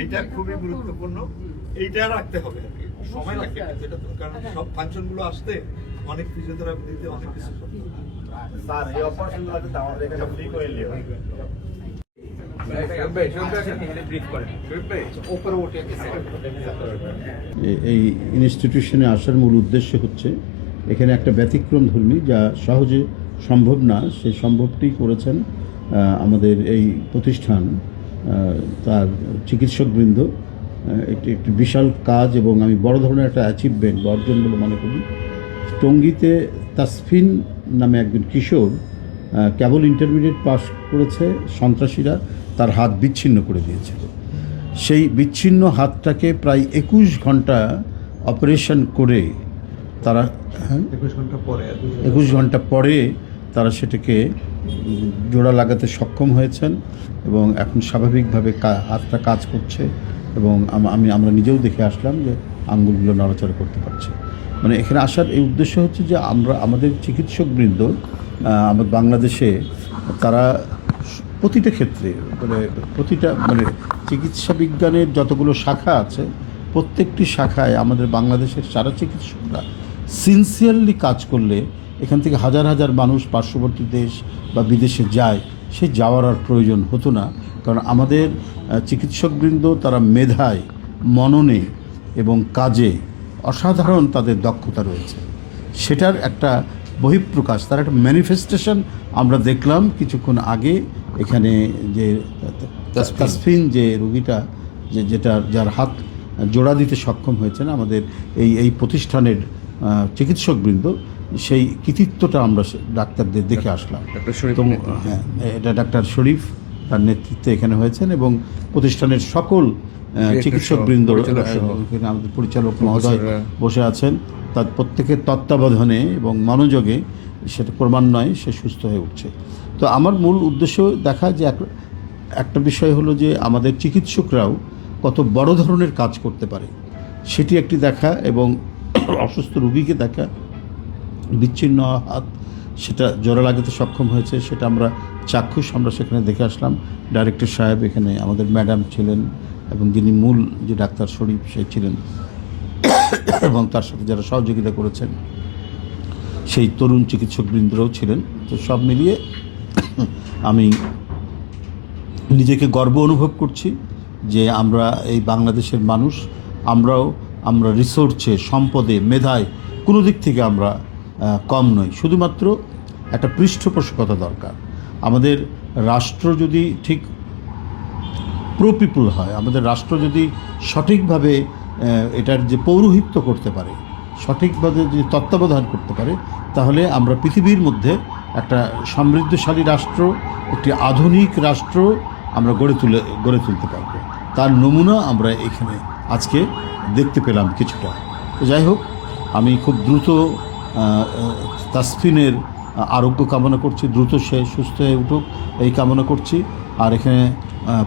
এইটা খুবই গুরুত্বপূর্ণ, এইটা রাখতে হবে আর কি, সময় লাগবে এটা তো, কারণ সব ফাংশন গুলো আসতে অনেক ফিজিওথেরাপি দিতে অনেক কিছু স্যার এই অপারেশন গুলো তো আমাদের এখানে ফ্রি করে নিও। এই ইনস্টিটিউশনে আসার মূল উদ্দেশ্য হচ্ছে এখানে একটা ব্যতিক্রম ধর্মী যা সহজে সম্ভব না, সেই সম্ভবটি করেছেন আমাদের এই প্রতিষ্ঠান, তার চিকিৎসকবৃন্দ। এটি একটি বিশাল কাজ এবং আমি বড় ধরনের একটা অ্যাচিভমেন্ট বা অর্জন বলে মনে করি। টঙ্গীতে তাসফিন নামে একজন কিশোর কেবল ইন্টারমিডিয়েট পাস করেছে, সন্ত্রাসীরা তার হাত বিচ্ছিন্ন করে দিয়েছিল। সেই বিচ্ছিন্ন হাতটাকে প্রায় 21 ঘন্টা অপারেশন করে তারা 21 ঘন্টা পরে তারা সেটাকে জোড়া লাগাতে সক্ষম হয়েছেন এবং এখন স্বাভাবিকভাবে হাতটা কাজ করছে এবং আমরা নিজেও দেখে আসলাম যে আঙ্গুলগুলো নড়াচড়া করতে পারছে। মানে এখানে আসার এই উদ্দেশ্য হচ্ছে যে আমাদের চিকিৎসকবৃন্দ আমাদের বাংলাদেশে তারা প্রতিটা ক্ষেত্রে মানে চিকিৎসা বিজ্ঞানের যতগুলো শাখা আছে প্রত্যেকটি শাখায় আমাদের বাংলাদেশের সারা চিকিৎসকরা সিনসিয়ারলি কাজ করলে এখান থেকে হাজার হাজার মানুষ পার্শ্ববর্তী দেশ বা বিদেশে যায়, সে যাওয়ার আর প্রয়োজন হতো না। কারণ আমাদের চিকিৎসকবৃন্দ তারা মেধায়, মননে এবং কাজে অসাধারণ তাদের দক্ষতা রয়েছে, সেটার একটা বহিঃপ্রকাশ, তার একটা ম্যানিফেস্টেশন আমরা দেখলাম কিছুক্ষণ আগে এখানে। যে তাসফিন যে রোগীটা যার হাত জোড়া দিতে সক্ষম হয়েছেন আমাদের এই প্রতিষ্ঠানের চিকিৎসকবৃন্দ, সেই কৃতিত্বটা আমরা ডাক্তারদের দেখে আসলাম। তো হ্যাঁ, এটা ডাক্তার শরীফ তার নেতৃত্বে এখানে হয়েছেন এবং প্রতিষ্ঠানের সকল চিকিৎসকবৃন্দ, আমাদের পরিচালক মহোদয় বসে আছেন, তার প্রত্যেকের তত্ত্বাবধানে এবং মনোযোগে সেটা ক্রমান্বয়ে সে সুস্থ হয়ে উঠছে। তো আমার মূল উদ্দেশ্য দেখা যে একটা বিষয় হলো যে আমাদের চিকিৎসকরাও কত বড় ধরনের কাজ করতে পারে সেটি একটি দেখা, এবং অসুস্থ রোগীকে দেখা, বিচ্ছিন্ন হাত সেটা জোড়া লাগাতে সক্ষম হয়েছে সেটা আমরা চাক্ষুষ আমরা সেখানে দেখে আসলাম। ডাইরেক্টর সাহেব এখানে, আমাদের ম্যাডাম ছিলেন এবং যিনি মূল যে ডাক্তার শরীফ সে ছিলেন এবং তার সাথে যারা সহযোগিতা করেছেন সেই তরুণ চিকিৎসকবৃন্দরাও ছিলেন। তো সব মিলিয়ে আমি নিজেকে গর্ব অনুভব করছি যে আমরা এই বাংলাদেশের মানুষ, আমরা রিসোর্সে, সম্পদে, মেধায় কোনো দিক থেকে আমরা কম নই। শুধুমাত্র একটা পৃষ্ঠপোষকতা দরকার। আমাদের রাষ্ট্র যদি ঠিক প্রো পিপল হয়, আমাদের রাষ্ট্র যদি সঠিকভাবে এটার যে পৌরোহিত্য করতে পারে, সঠিকভাবে যদি তত্ত্বাবধান করতে পারে, তাহলে আমরা পৃথিবীর মধ্যে একটা সমৃদ্ধশালী রাষ্ট্র, একটি আধুনিক রাষ্ট্র আমরা গড়ে তুলতে পারবো। তার নমুনা আমরা এখানে আজকে দেখতে পেলাম কিছুটা। তো যাই হোক, আমি খুব দ্রুত তাসফিনের আরোগ্য কামনা করছি, দ্রুত সে সুস্থ হয়ে উঠুক এই কামনা করছি। আর এখানে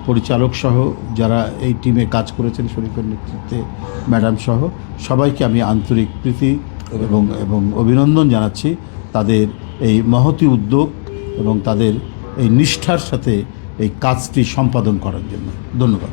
পরিচালক সহ যারা এই টিমে কাজ করেছেন, শরীফের নেতৃত্বে ম্যাডাম সহ সবাইকে আমি আন্তরিক প্রীতি এবং অভিনন্দন জানাচ্ছি তাদের এই মহতী উদ্যোগ এবং তাদের এই নিষ্ঠার সাথে এই কাজটি সম্পাদন করার জন্য। ধন্যবাদ।